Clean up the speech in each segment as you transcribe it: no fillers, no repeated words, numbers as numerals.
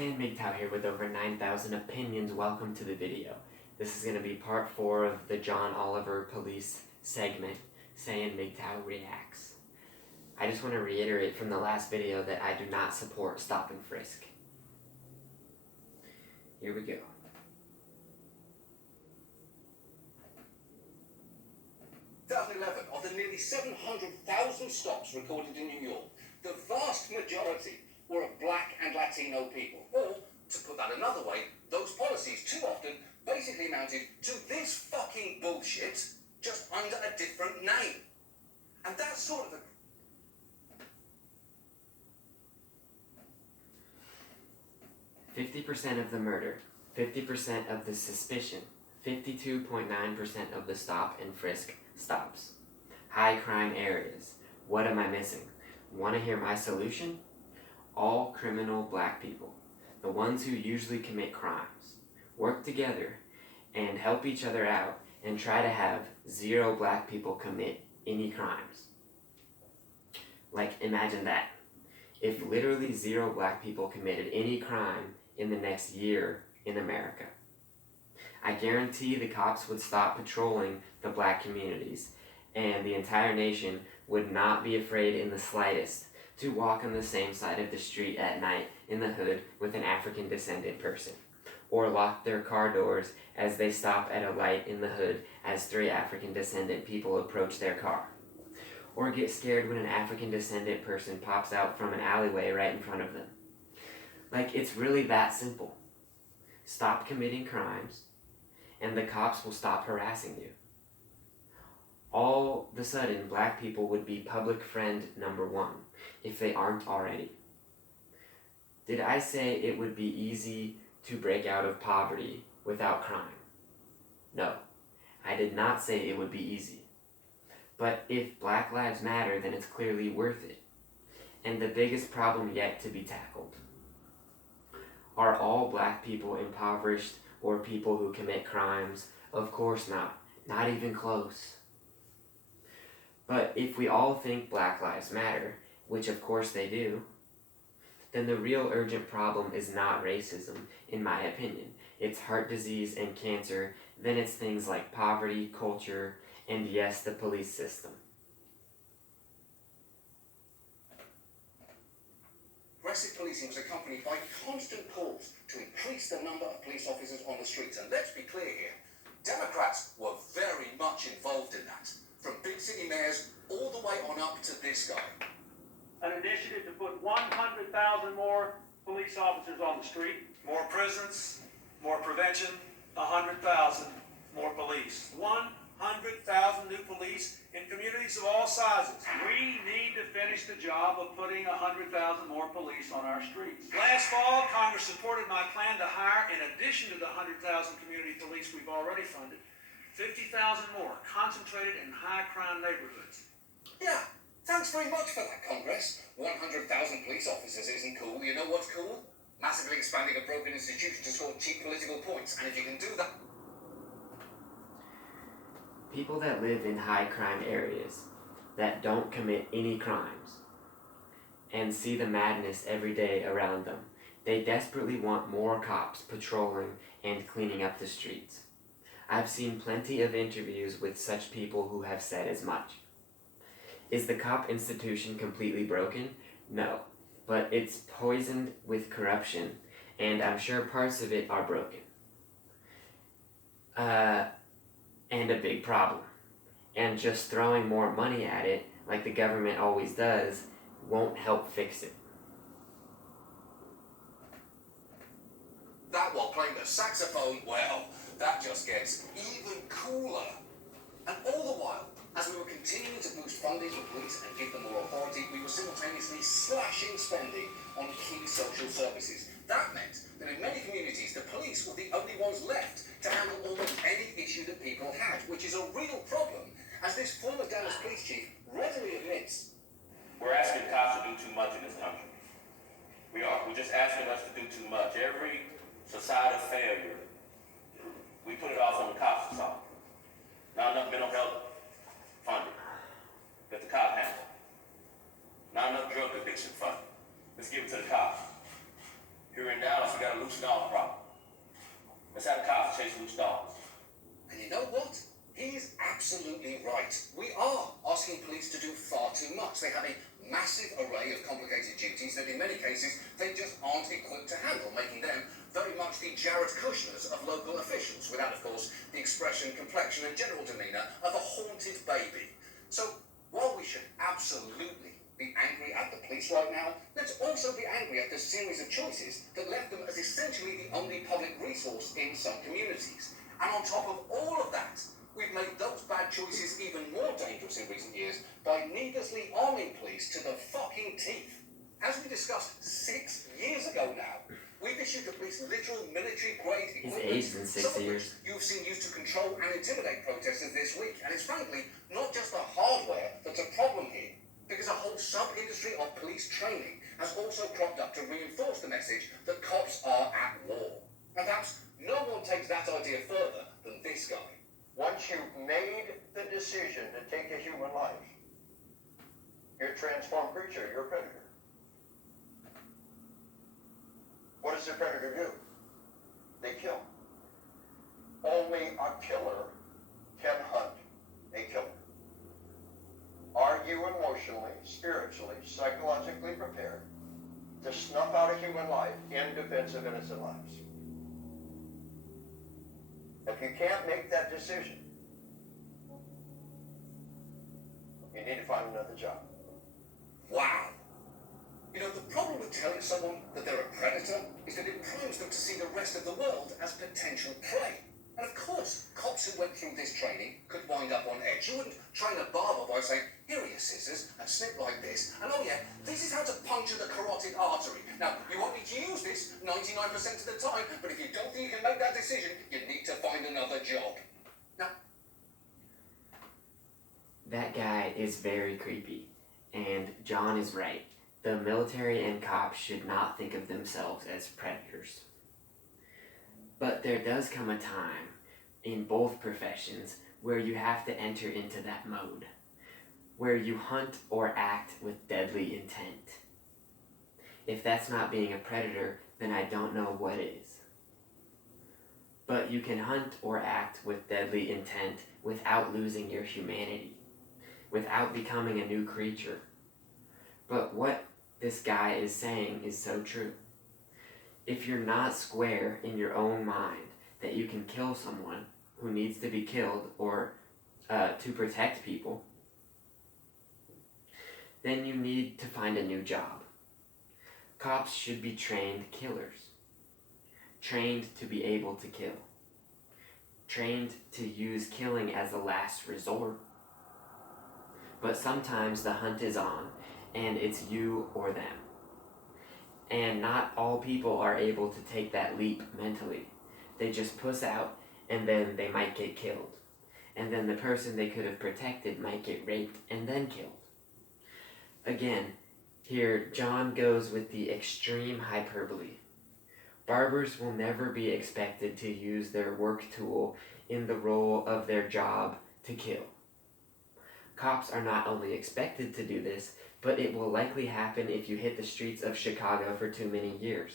Saiyan MGTOW here with over 9,000 opinions. Welcome to the video. This is going to be part 4 of the John Oliver police segment, Saiyan MGTOW Reacts. I just want to reiterate from the last video that I do not support stop and frisk. Here we go. In 2011, of the nearly 700,000 stops recorded in New York, the vast majority were of black and Latino people. Or, to put that another way, those policies too often basically amounted to this fucking bullshit, just under a different name. And that's sort of a 50% of the murder, 50% of the suspicion, 52.9% of the stop and frisk stops. High crime areas. What am I missing? Want to hear my solution? All criminal black people, the ones who usually commit crimes, work together and help each other out and try to have 0 black people commit any crimes. Like, imagine that. If literally 0 black people committed any crime in the next year in America, I guarantee the cops would stop patrolling the black communities, and the entire nation would not be afraid in the slightest to walk on the same side of the street at night in the hood with an African descendant person, or lock their car doors as they stop at a light in the hood as 3 African descendant people approach their car, or get scared when an African descendant person pops out from an alleyway right in front of them. Like, it's really that simple. Stop committing crimes, and the cops will stop harassing you. All of a sudden, black people would be public friend number 1, if they aren't already. Did I say it would be easy to break out of poverty without crime? No, I did not say it would be easy. But if Black Lives Matter, then it's clearly worth it. And the biggest problem yet to be tackled. Are all black people impoverished or people who commit crimes? Of course not. Not even close. But if we all think Black Lives Matter, which of course they do, then the real urgent problem is not racism, in my opinion. It's heart disease and cancer, then it's things like poverty, culture, and yes, the police system. aggressive policing was accompanied by constant calls to increase the number of police officers on the streets. And let's be clear here, Democrats were very much involved in that, from big city mayors all the way on up to this guy. An initiative to put 100,000 more police officers on the street. More prisons, more prevention, 100,000 more police. 100,000 new police in communities of all sizes. We need to finish the job of putting 100,000 more police on our streets. Last fall, Congress supported my plan to hire, in addition to the 100,000 community police we've already funded, 50,000 more, concentrated in high-crime neighborhoods. Yeah, thanks very much for that, Congress. 100,000 police officers isn't cool. You know what's cool? Massively expanding a broken institution to score cheap political points. And if you can do that... People that live in high crime areas that don't commit any crimes and see the madness every day around them, they desperately want more cops patrolling and cleaning up the streets. I've seen plenty of interviews with such people who have said as much. Is the cop institution completely broken? No, but it's poisoned with corruption, and I'm sure parts of it are broken. And a big problem. And just throwing more money at it, like the government always does, won't help fix it. That while playing the saxophone, well, that just gets even cooler. And all the while, as we were continuing to boost funding for police and give them more authority, we were simultaneously slashing spending on key social services. That meant that in many communities, the police were the only ones left to handle almost any issue that people had, which is a real problem, as this former Dallas police chief readily admits. We're asking cops to do too much in this country. We are. We're just asking us to do too much. Every societal failure, we put it off on the cops to solve. Not enough mental health funding. Let the cop handle it. Not enough drug addiction funding. Let's give it to the cops. Here in Dallas, right, we are asking police to do far too much. They have a massive array of complicated duties that in many cases they just aren't equipped to handle, making them very much the Jared Kushners of local officials, without, of course, the expression, complexion and general demeanour of a haunted baby. So, while we should absolutely be angry at the police right now, let's also be angry at the series of choices that left them as essentially the only public resource in some communities. And on top of all of that, we've made those bad choices even more dangerous in recent years by needlessly arming police to the fucking teeth. As we discussed 6 years ago now, we've issued the police literal military-grade He's equipment, aged in 6 some of years. which you've seen used to control and intimidate protesters this week. And it's frankly not just the hardware that's a problem here, because a whole sub-industry of police training has also cropped up to reinforce the message that cops are at war. And perhaps no one takes that idea further than this guy. Once you've made the decision to take a human life, you're a transformed creature, you're a predator. What does the predator do? They kill. Only a killer can hunt a killer. Are you emotionally, spiritually, psychologically prepared to snuff out a human life in defense of innocent lives? If you can't make that decision, you need to find another job. Wow. You know, the problem with telling someone that they're a predator is that it primes them to see the rest of the world as potential prey. And of course, cops who went through this training could wind up on edge. You wouldn't train a barber by saying, here are your scissors, and snip like this, and oh yeah, this is how to puncture the carotid artery. Now, you won't need to use this 99% of the time, but if you don't think you can make that decision, you need to find another job. Now, That guy is very creepy, and John is right. The military and cops should not think of themselves as predators. But there does come a time in both professions where you have to enter into that mode, where you hunt or act with deadly intent. If that's not being a predator, then I don't know what is. But you can hunt or act with deadly intent without losing your humanity, without becoming a new creature. But what this guy is saying is so true. If you're not square in your own mind that you can kill someone who needs to be killed or to protect people, then you need to find a new job. Cops should be trained killers, trained to be able to kill, trained to use killing as a last resort. But sometimes the hunt is on, and it's you or them. And not all people are able to take that leap mentally. They just puss out, and then they might get killed. And then the person they could have protected might get raped and then killed. Again, here John goes with the extreme hyperbole. Barbers will never be expected to use their work tool in the role of their job to kill. Cops are not only expected to do this, but it will likely happen if you hit the streets of Chicago for too many years.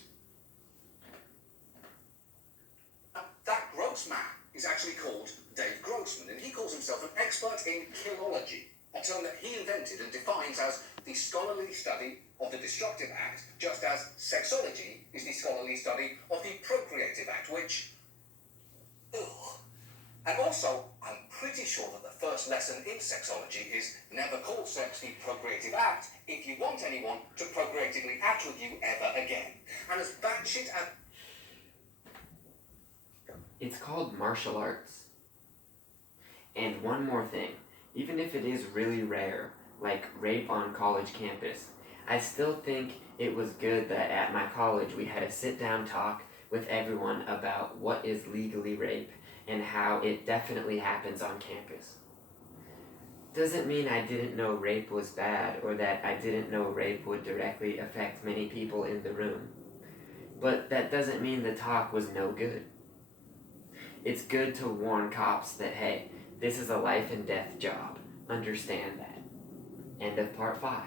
that gross man is actually called Dave Grossman, and he calls himself an expert in killology, a term that he invented and defines as the scholarly study of the destructive act, just as sexology is the scholarly study of the procreative act, which... ugh. And also, I'm pretty sure that the first lesson in sexology is never call sex the procreative act if you want anyone to procreatively act with you ever again. And as batshit as... It's called martial arts. And one more thing, even if it is really rare, like rape on college campus, I still think it was good that at my college we had a sit-down talk with everyone about what is legally rape and how it definitely happens on campus. Doesn't mean I didn't know rape was bad or that I didn't know rape would directly affect many people in the room. But that doesn't mean the talk was no good. It's good to warn cops that, hey, this is a life and death job. Understand that. End of part 5.